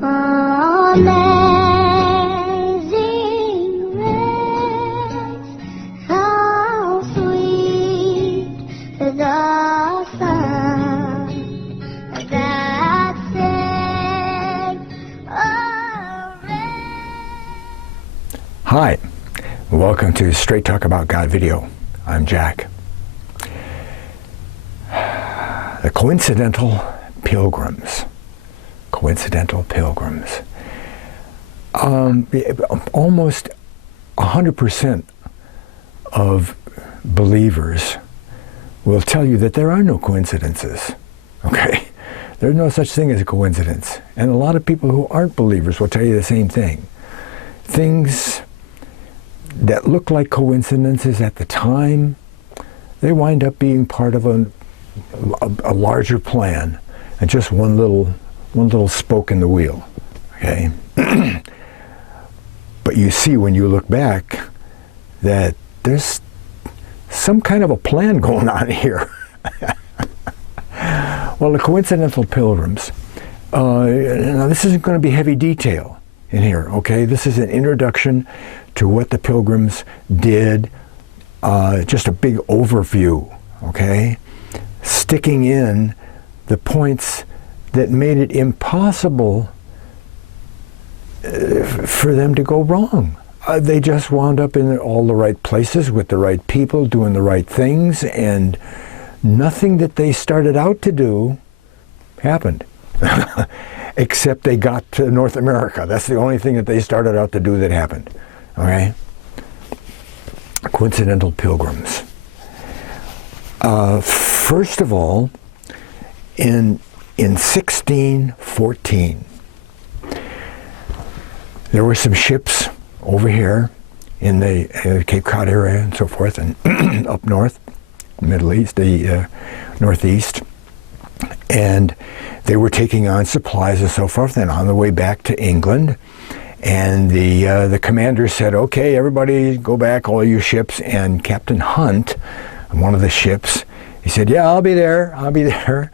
Amazing grace, how sweet the sound that saved a wretch. Hi, welcome to Straight Talk About God video. I'm Jack. The Coincidental Pilgrims. Coincidental Pilgrims. Almost 100% of believers will tell you that there are no coincidences. Okay? There's no such thing as a coincidence. And a lot of people who aren't believers will tell you the same thing. Things that look like coincidences at the time, they wind up being part of a larger plan and just one little spoke in the wheel. Okay? But you see when you look back that there's some kind of a plan going on here. Well, the Coincidental Pilgrims, now this isn't going to be heavy detail in here, okay? This is an introduction to what the Pilgrims did, just a big overview, okay? Sticking in the points that made it impossible for them to go wrong. They just wound up in all the right places with the right people, doing the right things, and nothing that they started out to do happened. Except they got to North America. That's the only thing that they started out to do that happened. Okay? Coincidental Pilgrims. First of all, in 1614, there were some ships over here in the Cape Cod area and so forth, and up north, Middle East, the Northeast, and they were taking on supplies and so forth, and on the way back to England, and the commander said, "Okay, everybody, go back, all you ships." And Captain Hunt, one of the ships, he said, "Yeah, I'll be there. I'll be there."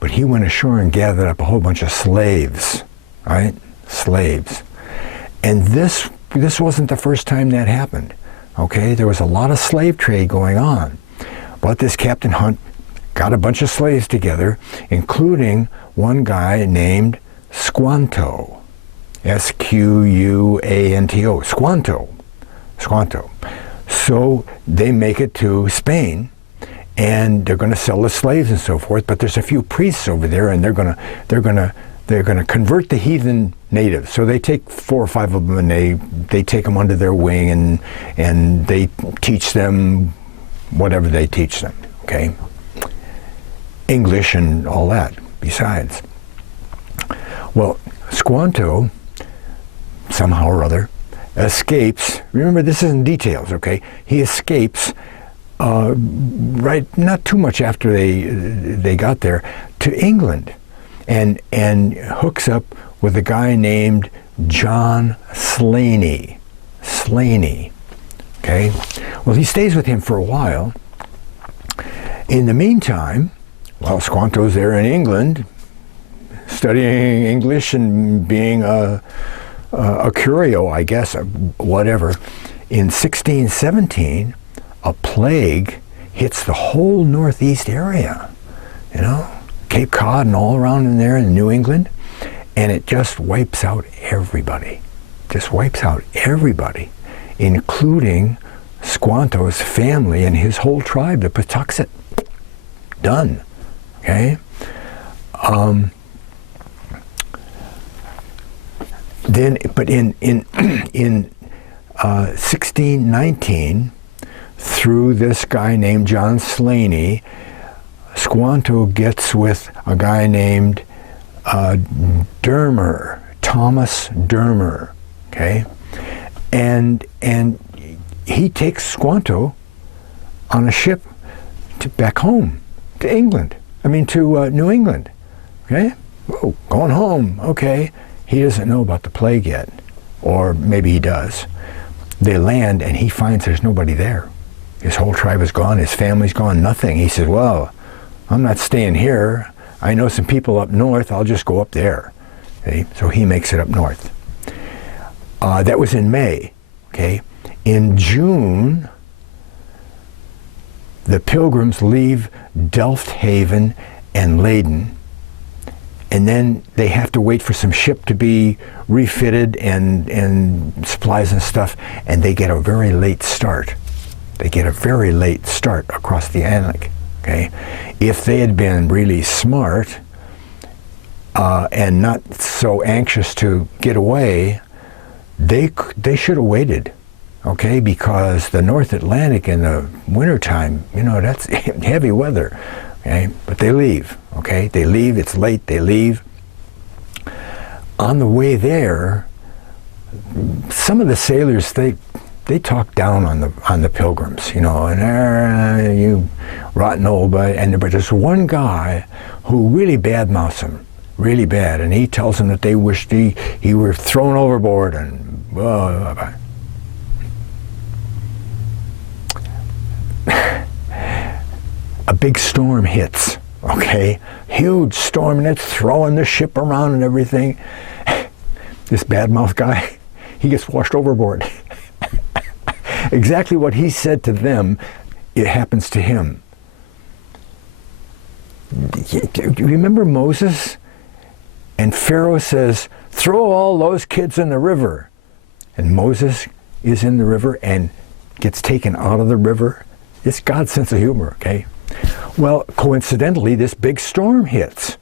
But he went ashore and gathered up a whole bunch of slaves, right? Slaves. And this wasn't the first time that happened, okay? There was a lot of slave trade going on. But this Captain Hunt got a bunch of slaves together, including one guy named Squanto. S-Q-U-A-N-T-O. Squanto. Squanto. So they make it to Spain, and they're going to sell the slaves and so forth. But there's a few priests over there, and they're going to convert the heathen natives. So they take 4 or 5 of them, and they take them under their wing, and they teach them whatever they teach them. Okay, English and all that. Besides, well, Squanto somehow or other escapes. Remember, this isn't details. Okay, he escapes. Right, not too much after they got there, to England, and hooks up with a guy named John Slaney. Slaney, okay? Well, he stays with him for a while. In the meantime, while Squanto's there in England, studying English and being a curio, I guess, whatever, in 1617, a plague hits the whole northeast area, you know, Cape Cod and all around in there in New England, and it just wipes out everybody. Just wipes out everybody, including Squanto's family and his whole tribe, the Patuxet. Done. Okay? But in 1619, through this guy named John Slaney, Squanto gets with a guy named Dermer, Thomas Dermer, okay? And he takes Squanto on a ship back home to England. I mean, to New England, okay? Whoa, going home, okay. He doesn't know about the plague yet, or maybe he does. They land, and he finds there's nobody there. His whole tribe is gone, his family's gone, nothing. He says, well, I'm not staying here. I know some people up north, I'll just go up there. See? So he makes it up north. That was in May. Okay. In June, the Pilgrims leave Delft Haven and Leyden, and then they have to wait for some ship to be refitted and supplies and stuff, and they get a very late start. They get a very late start across the Atlantic. Okay, if they had been really smart and not so anxious to get away, they should have waited. Okay, because the North Atlantic in the wintertime, you know, that's heavy weather. Okay, but they leave. Okay, they leave. It's late. They leave. On the way there, some of the sailors they talk down on the Pilgrims, you know, and you rotten old boy. And but there's one guy who really badmouths him, really bad, and he tells him that they wished he were thrown overboard and blah, blah, blah. A big storm hits, okay? Huge storm, and it's throwing the ship around and everything. This badmouth guy, he gets washed overboard. Exactly what he said to them, it happens to him. Do you remember Moses? And Pharaoh says, throw all those kids in the river. And Moses is in the river and gets taken out of the river. It's God's sense of humor, okay? Well, coincidentally, this big storm hits.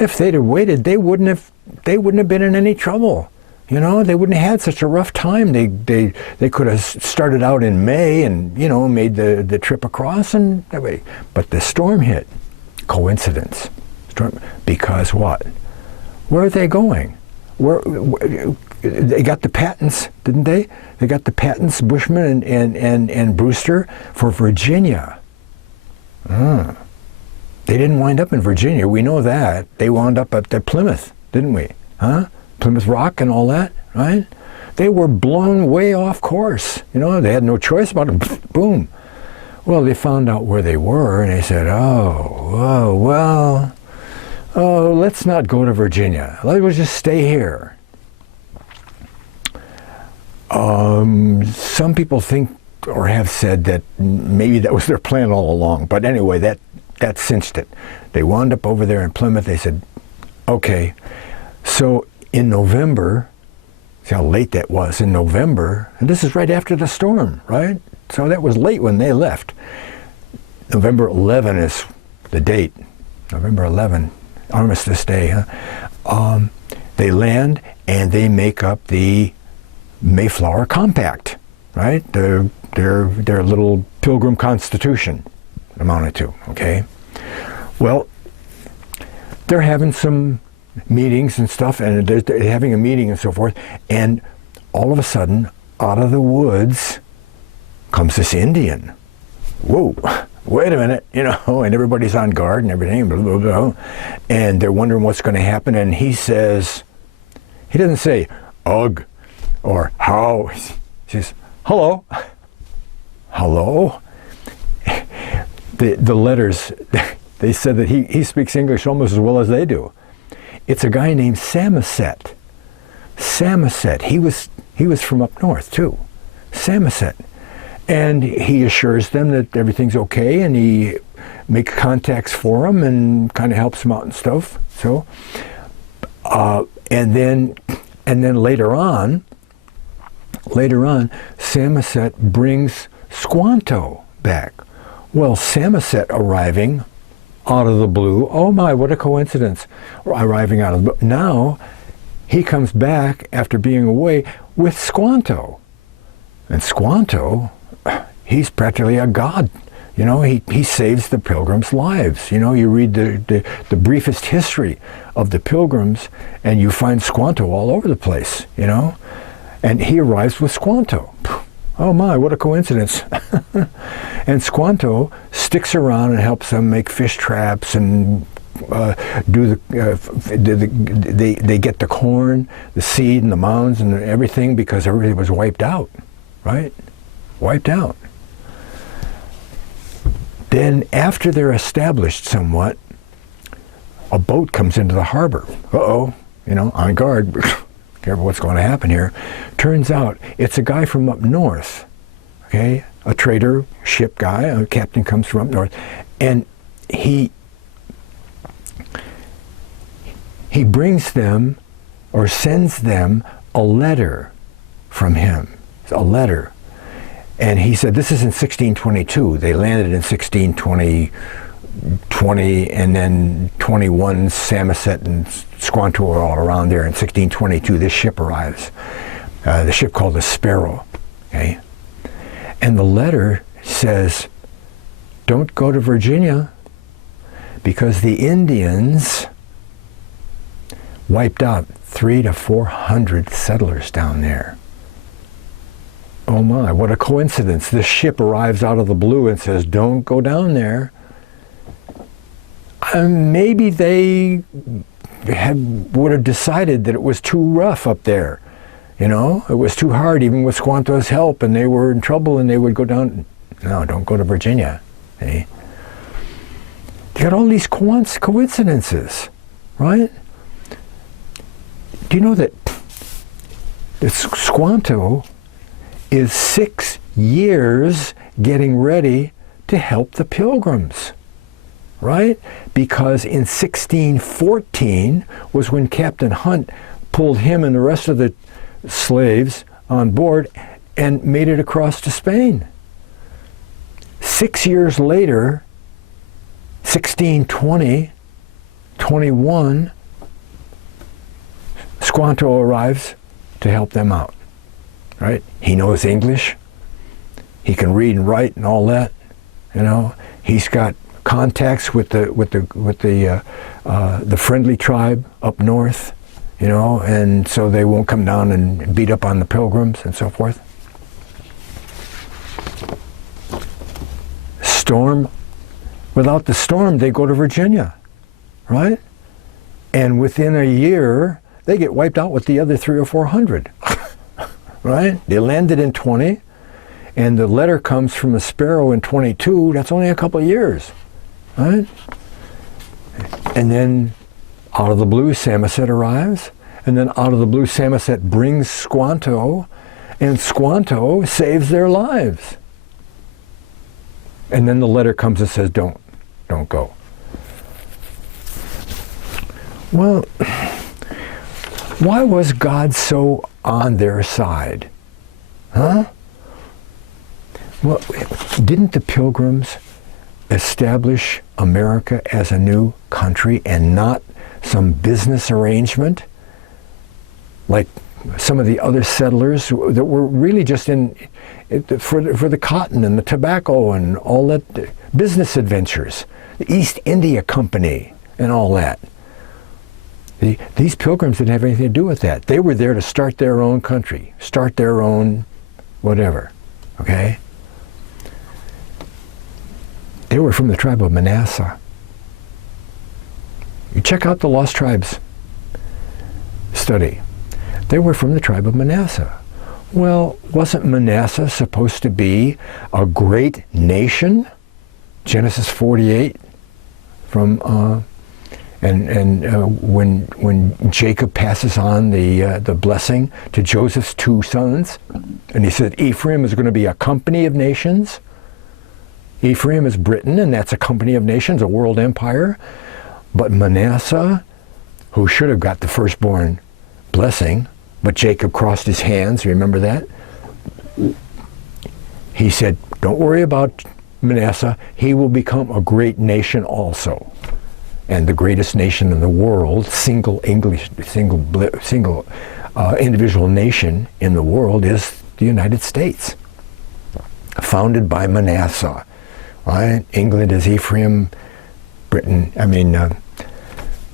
If they'd have waited, they wouldn't have been in any trouble. You know, they wouldn't have had such a rough time. They could have started out in May and, you know, made the trip across and that way. But the storm hit. Coincidence. Storm, because what? Where are they going? Where they got the patents, didn't they? They got the patents, Bushman and Brewster, for Virginia. They didn't wind up in Virginia. We know that. They wound up at Plymouth, didn't we? Huh? Plymouth Rock and all that, right? They were blown way off course. You know, they had no choice about it. Boom. Well, they found out where they were, and they said, let's not go to Virginia. Let's just stay here. Some people think or have said that maybe that was their plan all along. But anyway, that cinched it. They wound up over there in Plymouth. They said, okay. So in November, see how late that was, in November, and this is right after the storm, right? So that was late when they left. November 11 is the date. November 11, Armistice Day. Huh? They land and they make up the Mayflower Compact, right? Their little Pilgrim Constitution amounted to, okay? Well, they're having some meetings and stuff, and they're having a meeting and so forth, and all of a sudden, out of the woods comes this Indian. Whoa, wait a minute, you know, and everybody's on guard and everything, blah, blah, blah, and they're wondering what's going to happen, and he says, he doesn't say, ugh, or how, he says, hello. Hello? The letters, they said that he speaks English almost as well as they do. It's a guy named Samoset. Samoset, he was from up north too. Samoset. And he assures them that everything's okay, and he makes contacts for them and kind of helps them out and stuff. So, and then later on, Samoset brings Squanto back. Well, Samoset arriving out of the blue, oh my, what a coincidence, arriving out of the blue. Now, he comes back after being away with Squanto. And Squanto, he's practically a god. You know, he saves the Pilgrims' lives. You know, you read the briefest history of the Pilgrims, and you find Squanto all over the place, you know. And he arrives with Squanto. Oh my, what a coincidence. And Squanto sticks around and helps them make fish traps and they get the corn, the seed, and the mounds and everything because everything was wiped out, right? Wiped out. Then after they're established somewhat, a boat comes into the harbor. Uh-oh, on guard. Careful what's going to happen here. Turns out it's a guy from up north, okay? A trader, ship guy, a captain comes from up north, and he brings them or sends them a letter from him, a letter. And he said, this is in 1622. They landed in 1620, and then 21, Samoset and Squanto are all around there. In 1622, this ship arrives. The ship called the Sparrow, okay? And the letter says, don't go to Virginia because the Indians wiped out 300 to 400 settlers down there. Oh my, what a coincidence. This ship arrives out of the blue and says, don't go down there. Maybe they would have decided that it was too rough up there. It was too hard, even with Squanto's help, and they were in trouble, and they would go down. No, don't go to Virginia. See? You got all these coincidences, right? Do you know that Squanto is 6 years getting ready to help the Pilgrims, right? Because in 1614 was when Captain Hunt pulled him and the rest of the slaves on board and made it across to Spain. 6 years later, 1620, 21, Squanto arrives to help them out, right? He knows English. He can read and write and all that. He's got contacts with the friendly tribe up north, and so they won't come down and beat up on the Pilgrims and so forth. Storm. Without the storm, they go to Virginia, right? And within a year, they get wiped out with the other 300 or 400, right? They landed in 20, and the letter comes from the Sparrow in 22. That's only a couple of years, right? And then out of the blue, Samoset arrives, and then out of the blue, Samoset brings Squanto, and Squanto saves their lives. And then the letter comes and says, don't go. Well, why was God so on their side? Huh? Well, didn't the Pilgrims establish America as a new country and not some business arrangement like some of the other settlers that were really just for the cotton and the tobacco and all that business adventures, the East India Company and all that? These Pilgrims didn't have anything to do with that. They were there to start their own country, start their own whatever, okay? They were from the tribe of Manasseh. You check out the Lost Tribes study. They were from the tribe of Manasseh. Well, wasn't Manasseh supposed to be a great nation? Genesis 48, from when Jacob passes on the blessing to Joseph's two sons, and he said Ephraim is going to be a company of nations. Ephraim is Britain, and that's a company of nations, a world empire. But Manasseh, who should have got the firstborn blessing, but Jacob crossed his hands, remember that? He said, don't worry about Manasseh, he will become a great nation also. And the greatest nation in the world, single individual nation in the world is the United States, founded by Manasseh. Right? England is Ephraim, Britain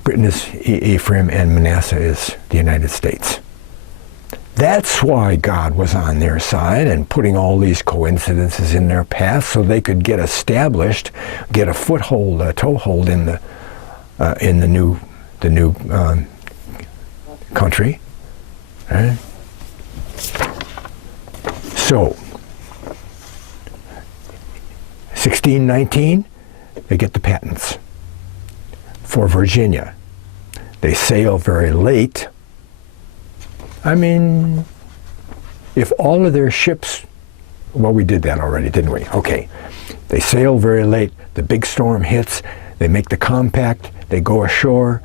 is Ephraim, and Manasseh is the United States. That's why God was on their side and putting all these coincidences in their path so they could get established, get a foothold, a toehold in the new country. Right? So, 1619, they get the patents for Virginia. They sail very late. I mean, if all of their ships, well, we did that already, didn't we? Okay. They sail very late. The big storm hits. They make the compact. They go ashore.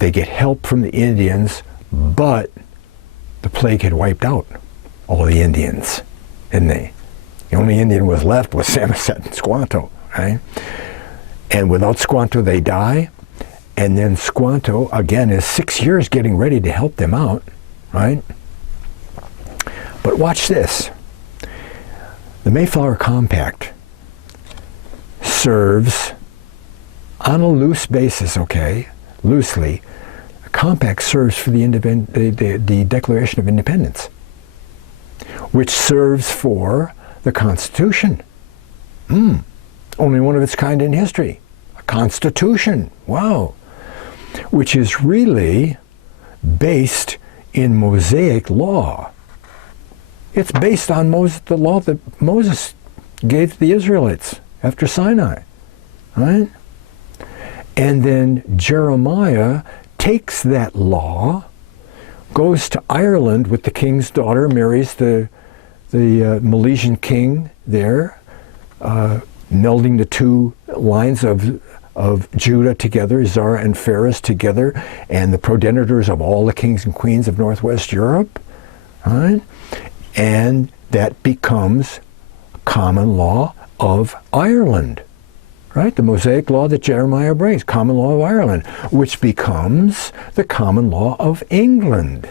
They get help from the Indians, but the plague had wiped out all the Indians, didn't they? The only Indian was left was Samoset and Squanto, right? And without Squanto, they die. And then Squanto, again, is 6 years getting ready to help them out, right? But watch this. The Mayflower Compact serves on a loose basis, okay, loosely, a compact serves for the Declaration of Independence, which serves for the Constitution. Only one of its kind in history. A Constitution, wow. Which is really based in Mosaic law. It's based on the law that Moses gave to the Israelites after Sinai, right? And then Jeremiah takes that law, goes to Ireland with the king's daughter, marries the Milesian king there, melding the two lines of Judah together, Zara and Phares together, and the progenitors of all the kings and queens of Northwest Europe, right? And that becomes common law of Ireland, right? The Mosaic law that Jeremiah brings, common law of Ireland, which becomes the common law of England.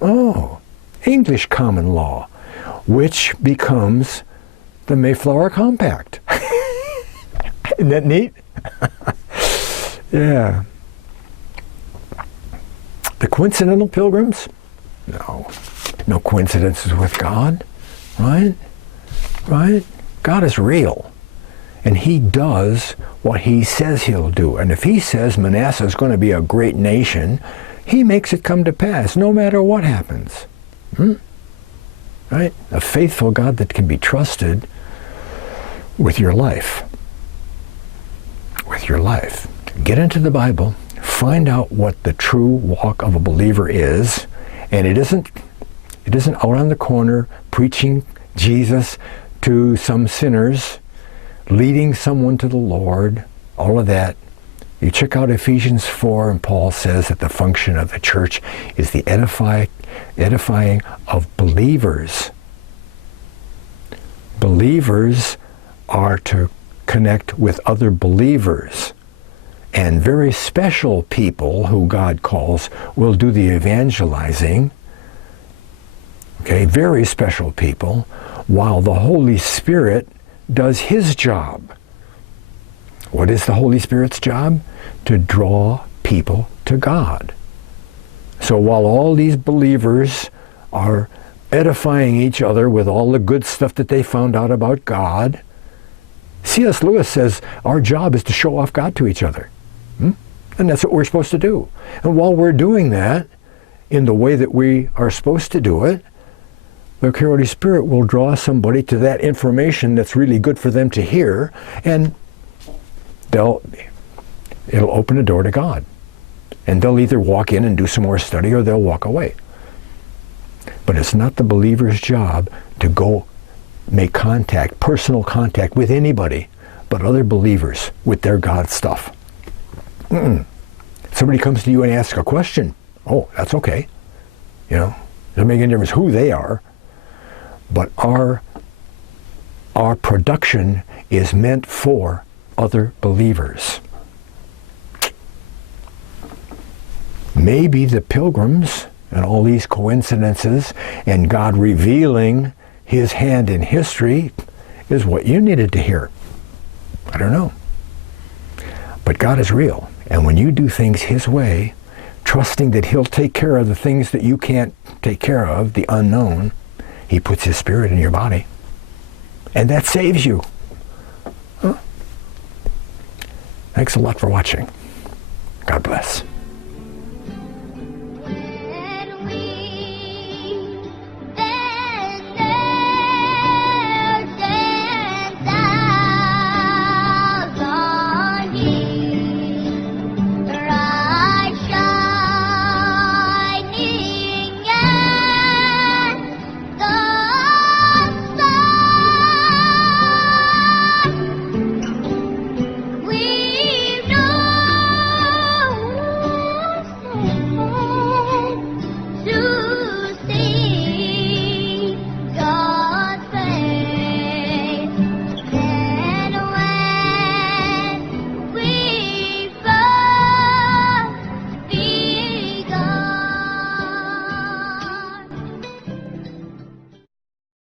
Oh, English common law, which becomes the Mayflower Compact. Isn't that neat? Yeah. The coincidental pilgrims? No coincidences with God, right? Right? God is real. And he does what he says he'll do. And if he says Manasseh is going to be a great nation, he makes it come to pass, no matter what happens. Right? A faithful God that can be trusted with your life. With your life. Get into the Bible, find out what the true walk of a believer is, and it isn't out on the corner preaching Jesus to some sinners, leading someone to the Lord, all of that. You check out Ephesians 4, and Paul says that the function of the church is the edifying of believers. Believers are to connect with other believers. And very special people who God calls will do the evangelizing. Okay, very special people, while the Holy Spirit does his job. What is the Holy Spirit's job? To draw people to God. So while all these believers are edifying each other with all the good stuff that they found out about God, C.S. Lewis says our job is to show off God to each other. And that's what we're supposed to do. And while we're doing that, in the way that we are supposed to do it, the Holy Spirit will draw somebody to that information that's really good for them to hear, and it'll open a door to God. And they'll either walk in and do some more study, or they'll walk away. But it's not the believer's job to go make contact, personal contact with anybody but other believers with their God stuff. Somebody comes to you and asks a question. Oh, that's okay. Doesn't make any difference who they are. But our production is meant for other believers. Maybe the pilgrims and all these coincidences and God revealing his hand in history is what you needed to hear. I don't know. But God is real. And when you do things his way, trusting that he'll take care of the things that you can't take care of, the unknown, he puts his spirit in your body. And that saves you. Thanks a lot for watching. God bless.